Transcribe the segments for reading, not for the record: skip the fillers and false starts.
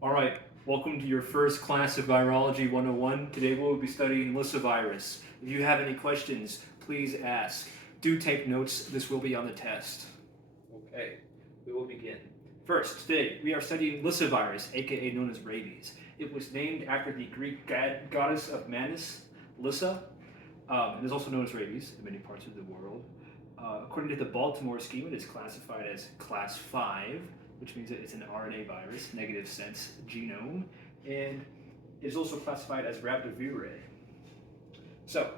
All right, welcome to your first class of Virology 101. Today we'll be studying Lyssavirus. If you have any questions, please ask. Do take notes, this will be on the test. Okay, we will begin. First, today we are studying Lyssavirus, aka known as rabies. It was named after the Greek goddess of madness, Lyssa. It is also known as rabies in many parts of the world. According to the Baltimore scheme, it is classified as class 5, which means that it's an RNA virus, negative sense genome, and it is also classified as VIR. So,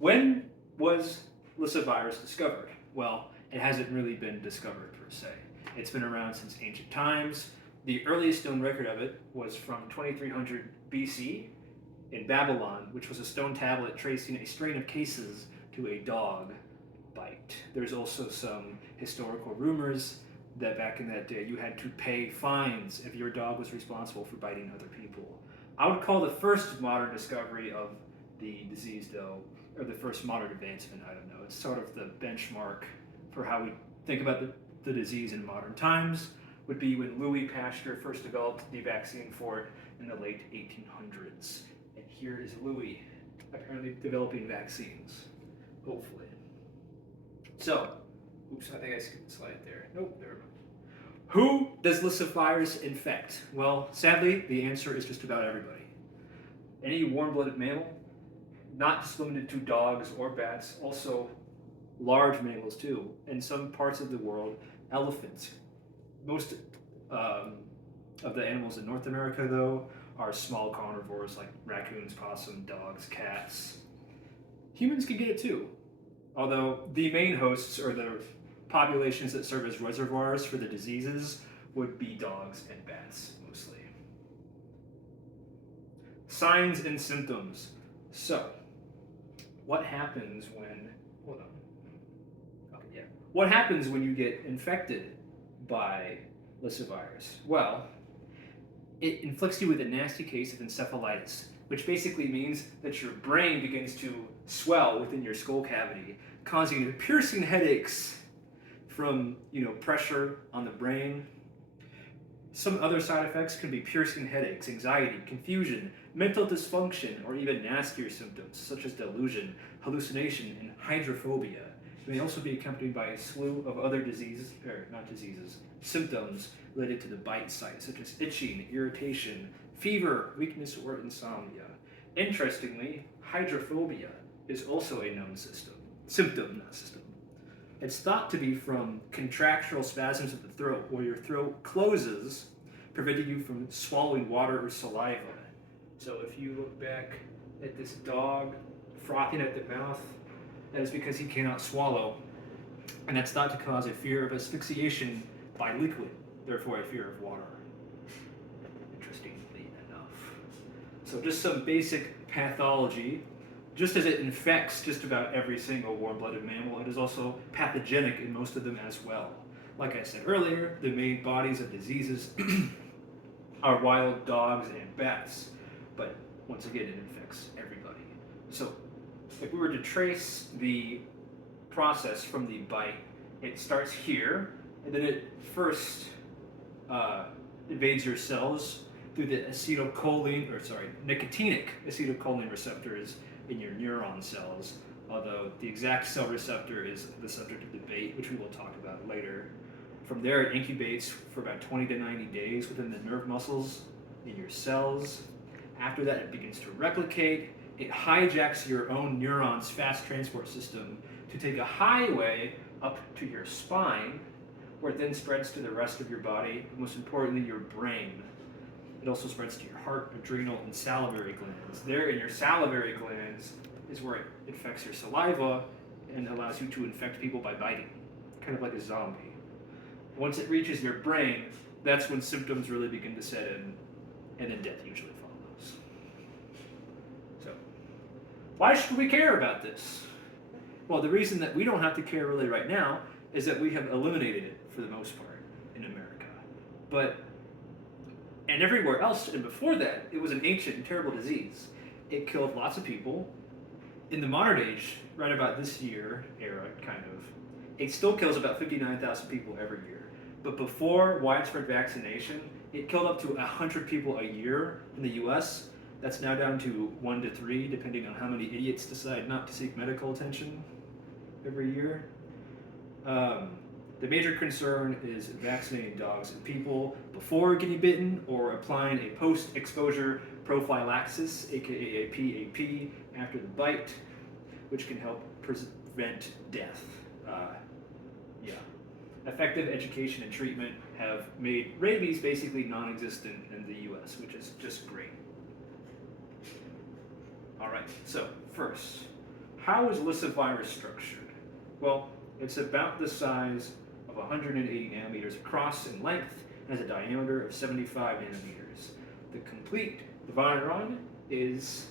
when was Lyssavirus discovered? Well, it hasn't really been discovered per se. It's been around since ancient times. The earliest known record of it was from 2300 BC in Babylon, which was a stone tablet tracing a strain of cases to a dog bite. There's also some historical rumors that back in that day you had to pay fines if your dog was responsible for biting other people. I would call the first modern discovery of the disease, though, or the first modern advancement, I don't know. It's sort of the benchmark for how we think about the disease in modern times, would be when Louis Pasteur first developed the vaccine for it in the late 1800s. And here is Louis apparently developing vaccines, hopefully. So, oops, I think I skipped the slide there. Nope, there. Who does Lyssavirus infect? Well, sadly, the answer is just about everybody. Any warm-blooded mammal, not just limited to dogs or bats, also large mammals too. In some parts of the world, elephants. Most of the animals in North America, though, are small carnivores like raccoons, possum, dogs, cats. Humans can get it too, although the main hosts, or the populations that serve as reservoirs for the diseases, would be dogs and bats mostly. Signs and symptoms. So, what happens when, hold on. Okay, yeah. What happens when you get infected by Lyssavirus? Well, it inflicts you with a nasty case of encephalitis, which basically means that your brain begins to swell within your skull cavity, causing piercing headaches from pressure on the brain. Some other side effects can be piercing headaches, anxiety, confusion, mental dysfunction, or even nastier symptoms such as delusion, hallucination, and hydrophobia. It may also be accompanied by a slew of other symptoms related to the bite site, such as itching, irritation, fever, weakness, or insomnia. Interestingly, hydrophobia is also a known symptom, not system. It's thought to be from contractural spasms of the throat, where your throat closes, preventing you from swallowing water or saliva. So if you look back at this dog frothing at the mouth, that is because he cannot swallow, and that's thought to cause a fear of asphyxiation by liquid, therefore a fear of water. Interestingly enough. So just some basic pathology. Just as it infects just about every single warm-blooded mammal, it is also pathogenic in most of them as well. Like I said earlier, the main bodies of diseases are wild dogs and bats, but once again, it infects everybody. So if we were to trace the process from the bite, it starts here, and then it first invades your cells through the nicotinic acetylcholine receptors in your neuron cells, although the exact cell receptor is the subject of debate, which we will talk about later. From there, it incubates for about 20 to 90 days within the nerve muscles in your cells. After that, it begins to replicate. It hijacks your own neuron's fast transport system to take a highway up to your spine, where it then spreads to the rest of your body, and most importantly, your brain. It also spreads to your heart, adrenal, and salivary glands. There in your salivary glands is where it infects your saliva and allows you to infect people by biting, kind of like a zombie. Once it reaches your brain, that's when symptoms really begin to set in, and then death usually follows. So, why should we care about this? Well, the reason that we don't have to care really right now is that we have eliminated it for the most part in America. And everywhere else, and before that, it was an ancient and terrible disease. It killed lots of people. In the modern age, right about this era, kind of, it still kills about 59,000 people every year. But before widespread vaccination, it killed up to 100 people a year in the US. That's now down to 1 to 3, depending on how many idiots decide not to seek medical attention every year. The major concern is vaccinating dogs and people before getting bitten or applying a post-exposure prophylaxis, aka a PAP, after the bite, which can help prevent death. Effective education and treatment have made rabies basically non-existent in the US, which is just great. All right, so first, how is Lyssavirus structured? Well, it's about the size of 180 nanometers across in length and has a diameter of 75 nanometers. The complete viron is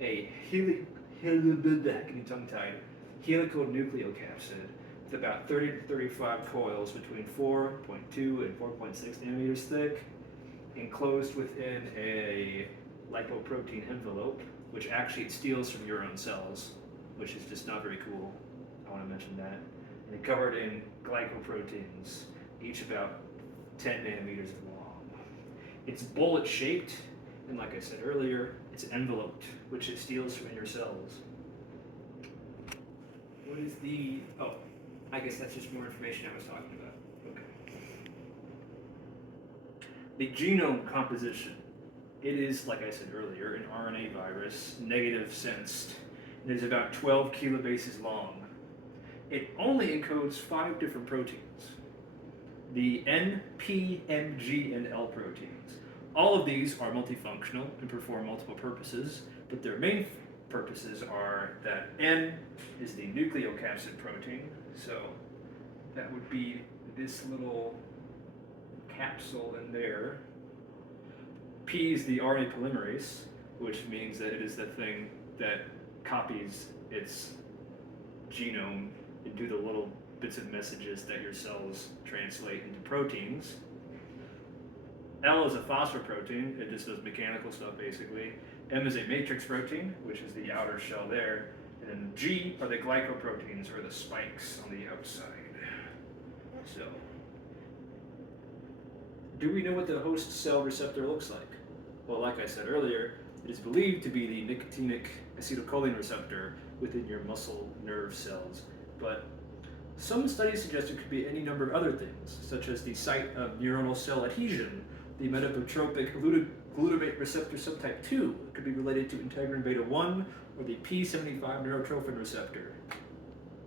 a heliconucleocapsid with about 30 to 35 coils between 4.2 and 4.6 nanometers thick, enclosed within a lipoprotein envelope, which actually it steals from your own cells, which is just not very cool. I want to mention that. And covered in glycoproteins, each about 10 nanometers long. It's bullet shaped, and like I said earlier, it's enveloped, which it steals from your cells. What is the, I guess that's just more information I was talking about. Okay. The genome composition. It is, like I said earlier, an RNA virus, negative sensed. It is about 12 kilobases long. It only encodes 5 different proteins. The N, P, M, G, and L proteins. All of these are multifunctional and perform multiple purposes, but their main purposes are that N is the nucleocapsid protein, so that would be this little capsule in there. P is the RNA polymerase, which means that it is the thing that copies its genome into the little bits of messages that your cells translate into proteins. L is a phosphoprotein, it just does mechanical stuff basically. M is a matrix protein, which is the outer shell there. And then G are the glycoproteins, or the spikes on the outside. So, do we know what the host cell receptor looks like? Well, like I said earlier, it is believed to be the nicotinic acetylcholine receptor within your muscle nerve cells. But some studies suggest it could be any number of other things, such as the site of neuronal cell adhesion, the metabotropic glutamate receptor subtype 2 could be related to integrin beta 1, or the P75 neurotrophin receptor.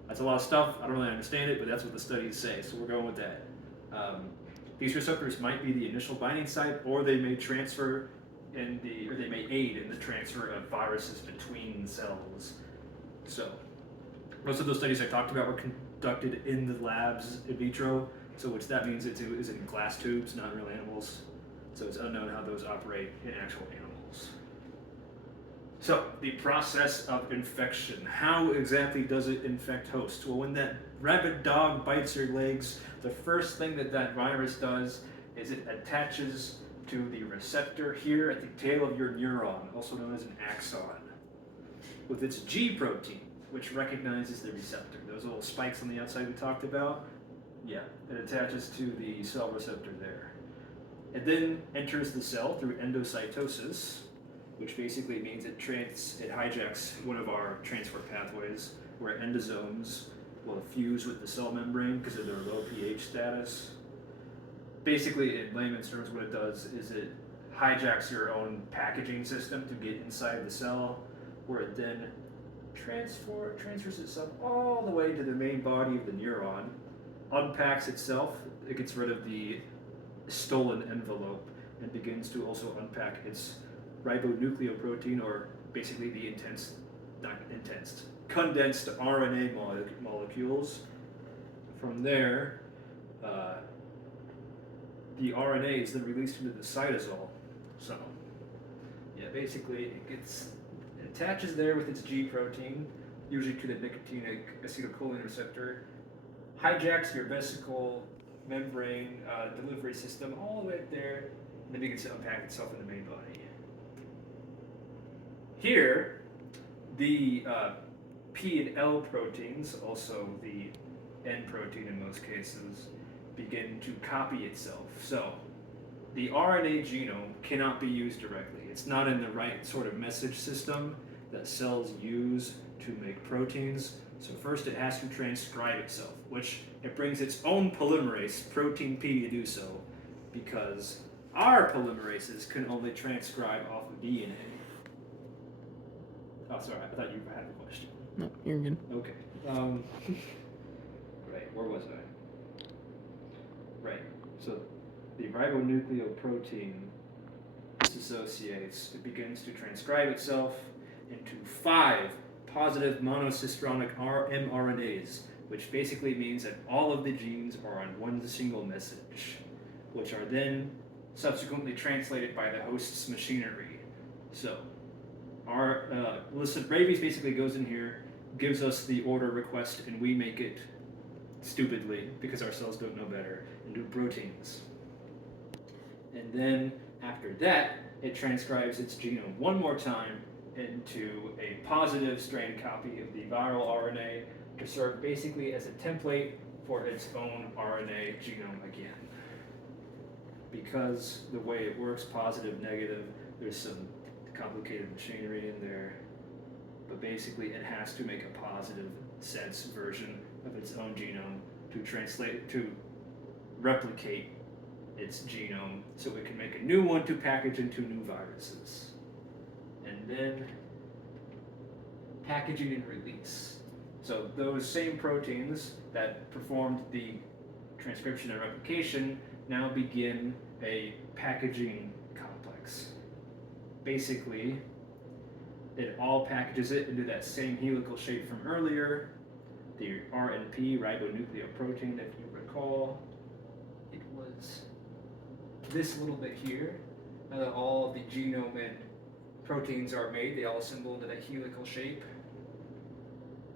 That's a lot of stuff. I don't really understand it, but that's what the studies say, so we're going with that. These receptors might be the initial binding site, or they may transfer or they may aid in the transfer of viruses between cells. So, most of those studies I talked about were conducted in the labs in vitro, so which that means it's in glass tubes, not real animals. So it's unknown how those operate in actual animals. So, the process of infection. How exactly does it infect hosts? Well, when that rabid dog bites your legs, the first thing that virus does is it attaches to the receptor here at the tail of your neuron, also known as an axon, with its G protein, which recognizes the receptor. Those little spikes on the outside we talked about, yeah, it attaches to the cell receptor there. It then enters the cell through endocytosis, which basically means it hijacks one of our transport pathways, where endosomes will fuse with the cell membrane because of their low pH status. Basically, in layman's terms, what it does is it hijacks your own packaging system to get inside the cell, where it then transfers itself all the way to the main body of the neuron, unpacks itself, it gets rid of the stolen envelope, and begins to also unpack its ribonucleoprotein, or basically the condensed RNA molecules. From there, the RNA is then released into the cytosol. So, yeah, basically it attaches there with its G protein, usually to the nicotinic acetylcholine receptor, hijacks your vesicle membrane delivery system all the way up there, and then begins to unpack itself in the main body. Here, the P and L proteins, also the N protein in most cases, begin to copy itself. So the RNA genome cannot be used directly. It's not in the right sort of message system that cells use to make proteins. So first it has to transcribe itself, which it brings its own polymerase, protein P, to do so, because our polymerases can only transcribe off of DNA. Oh, sorry, I thought you had a question. No, you're good. Okay. Right, where was I? Right, so the ribonucleoprotein disassociates. It begins to transcribe itself into 5 positive monocistronic mRNAs, which basically means that all of the genes are on one single message, which are then subsequently translated by the host's machinery. So our rabies basically goes in here, gives us the order request, and we make it stupidly, because our cells don't know better, into proteins. And then after that, it transcribes its genome one more time into a positive strand copy of the viral RNA to serve basically as a template for its own RNA genome again. Because the way it works, positive, negative, there's some complicated machinery in there, but basically it has to make a positive sense version of its own genome to translate, to replicate its genome so it can make a new one to package into new viruses. And then packaging and release. So those same proteins that performed the transcription and replication now begin a packaging complex. Basically, it all packages it into that same helical shape from earlier, the RNP, ribonucleoprotein, if you recall. It was this little bit here. Now that all the genome and proteins are made, they all assemble into that helical shape.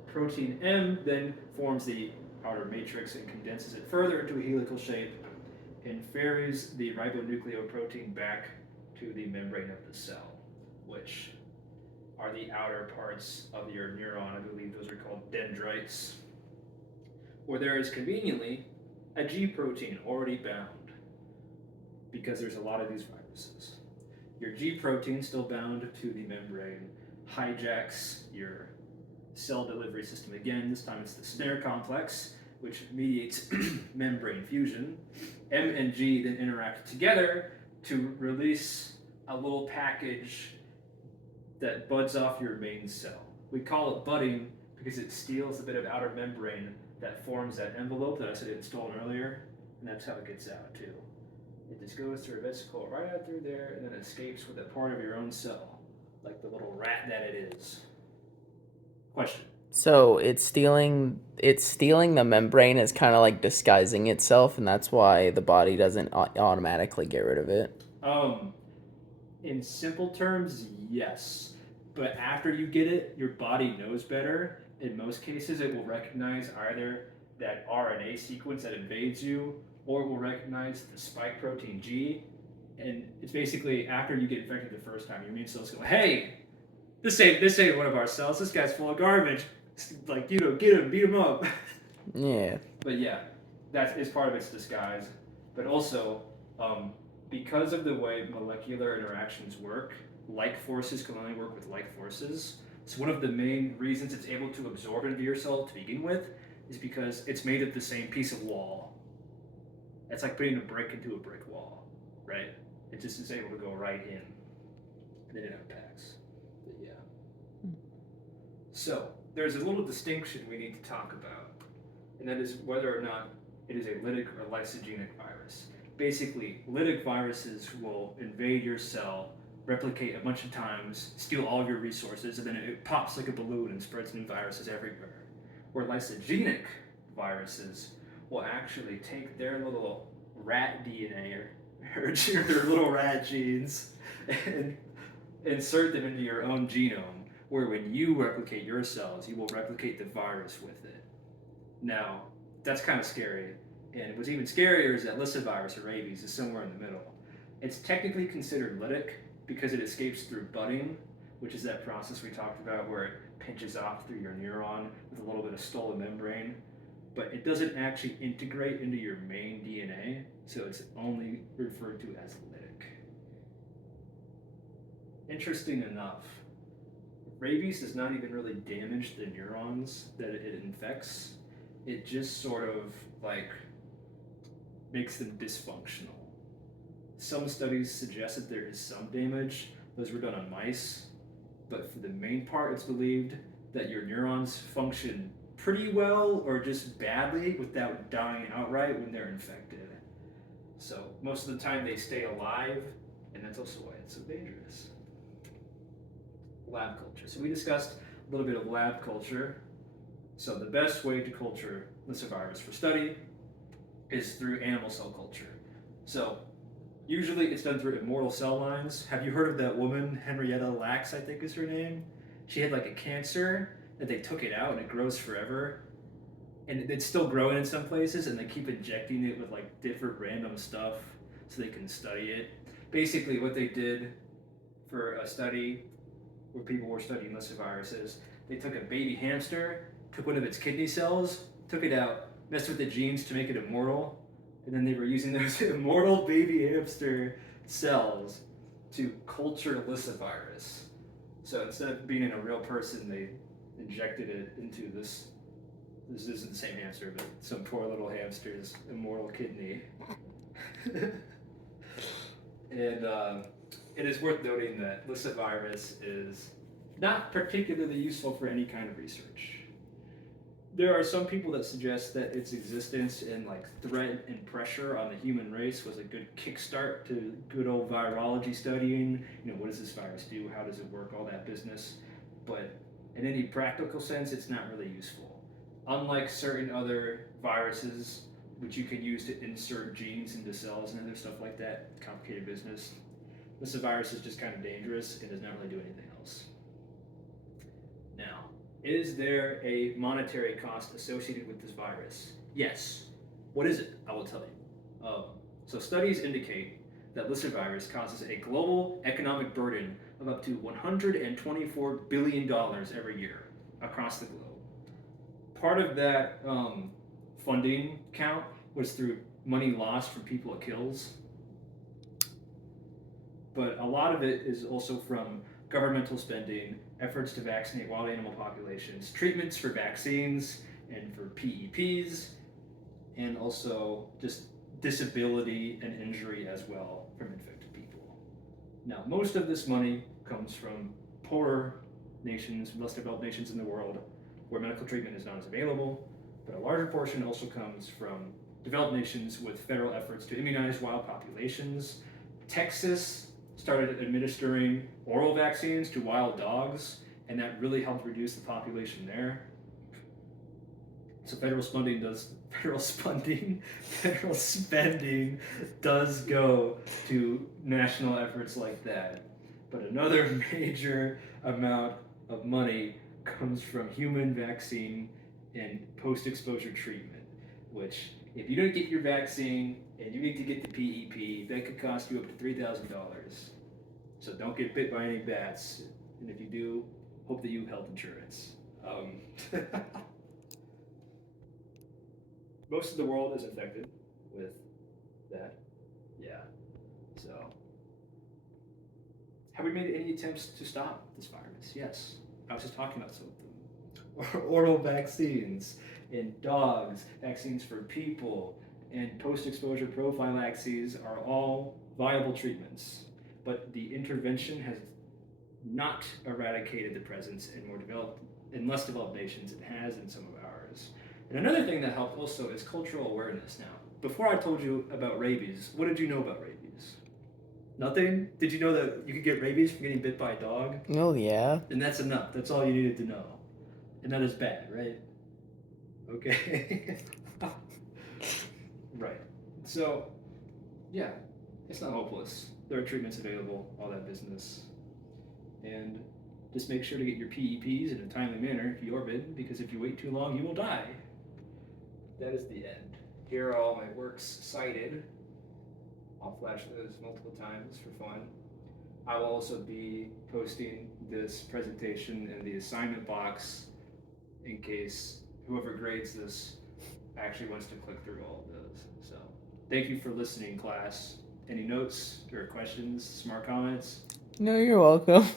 Protein M then forms the outer matrix and condenses it further into a helical shape and ferries the ribonucleoprotein back to the membrane of the cell, which are the outer parts of your neuron. I believe those are called dendrites, where there is conveniently a G protein already bound, because there's a lot of these viruses. Your G protein, still bound to the membrane, hijacks your cell delivery system again. This time it's the snare complex, which mediates membrane fusion. M and G then interact together to release a little package that buds off your main cell. We call it budding because it steals a bit of outer membrane that forms that envelope that I said it had stolen earlier, and that's how it gets out too. It just goes through a vesicle right out through there and then escapes with a part of your own cell, like the little rat that it is. Question? So it's stealing the membrane is kind of like disguising itself, and that's why the body doesn't automatically get rid of it. In simple terms, yes. But after you get it, your body knows better. In most cases, it will recognize either that RNA sequence that invades you, or it will recognize the spike protein G. And it's basically after you get infected the first time, your immune cells go, hey, this ain't one of our cells. This guy's full of garbage. Like, get him, beat him up. Yeah. But yeah, that is part of its disguise. But also, because of the way molecular interactions work, like forces can only work with like forces. So one of the main reasons it's able to absorb into your cell to begin with is because it's made of the same piece of wall. It's like putting a brick into a brick wall, right? It just is able to go right in, and then it unpacks. But yeah. So there's a little distinction we need to talk about, and that is whether or not it is a lytic or lysogenic virus. Basically, lytic viruses will invade your cell, replicate a bunch of times, steal all of your resources, and then it pops like a balloon and spreads new viruses everywhere. Where lysogenic viruses will actually take their little rat DNA or their little rat genes and insert them into your own genome, where when you replicate your cells, you will replicate the virus with it. Now, that's kind of scary. And what's even scarier is that Lyssavirus or rabies is somewhere in the middle. It's technically considered lytic because it escapes through budding, which is that process we talked about where it pinches off through your neuron with a little bit of stolen membrane. but it doesn't actually integrate into your main DNA, so it's only referred to as lytic. Interesting enough, rabies does not even really damage the neurons that it infects. It just sort of like makes them dysfunctional. Some studies suggest that there is some damage. Those were done on mice, but for the main part, it's believed that your neurons function pretty well or just badly without dying outright when they're infected. So most of the time they stay alive, and that's also why it's so dangerous. Lab culture. So we discussed a little bit of lab culture. So the best way to culture Lyssavirus for study is through animal cell culture. So usually it's done through immortal cell lines. Have you heard of that woman, Henrietta Lacks, I think is her name? She had like a cancer that they took it out and it grows forever. And it's still growing in some places and they keep injecting it with like different random stuff so they can study it. Basically what they did for a study where people were studying Lyssaviruses, they took a baby hamster, took one of its kidney cells, took it out, messed with the genes to make it immortal, and then they were using those immortal baby hamster cells to culture Lyssavirus. So instead of being in a real person, they injected it into this isn't the same hamster, but some poor little hamster's immortal kidney. And it is worth noting that Lyssavirus is not particularly useful for any kind of research. There are some people that suggest that its existence and like threat and pressure on the human race was a good kickstart to good old virology studying. You know, what does this virus do? How does it work? All that business. But in any practical sense, it's not really useful. Unlike certain other viruses, which you can use to insert genes into cells and other stuff like that, complicated business, Lyssavirus is just kind of dangerous and does not really do anything else. Now, is there a monetary cost associated with this virus? Yes. What is it? I will tell you. So studies indicate that Lyssavirus causes a global economic burden of up to $124 billion every year across the globe. Part of that funding count was through money lost from people it kills. But a lot of it is also from governmental spending, efforts to vaccinate wild animal populations, treatments for vaccines and for PEPs, and also just disability and injury as well from infected people. Now, most of this money comes from poorer nations, less developed nations in the world, where medical treatment is not as available, but a larger portion also comes from developed nations with federal efforts to immunize wild populations. Texas started administering oral vaccines to wild dogs, and that really helped reduce the population there. So federal spending does go to national efforts like that. But another major amount of money comes from human vaccine and post-exposure treatment, which if you don't get your vaccine and you need to get the PEP, that could cost you up to $3,000. So don't get bit by any bats, and if you do, hope that you have health insurance. Most of the world is infected with that. Yeah. So, have we made any attempts to stop this virus? Yes. I was just talking about some of them. Oral vaccines in dogs, vaccines for people, and post-exposure prophylaxis are all viable treatments. But the intervention has not eradicated the presence in less developed nations. It has in some of ours. And another thing that helped also is cultural awareness now. Before I told you about rabies, what did you know about rabies? Nothing? Did you know that you could get rabies from getting bit by a dog? Oh, yeah. And that's enough. That's all you needed to know. And that is bad, right? Okay. Right. So, yeah, it's not hopeless. There are treatments available, all that business. And just make sure to get your PEPs in a timely manner if you're bitten, because if you wait too long, you will die. That is the end. Here are all my works cited. I'll flash those multiple times for fun. I will also be posting this presentation in the assignment box in case whoever grades this actually wants to click through all of those. So thank you for listening, class. Any notes or questions, smart comments? No, you're welcome.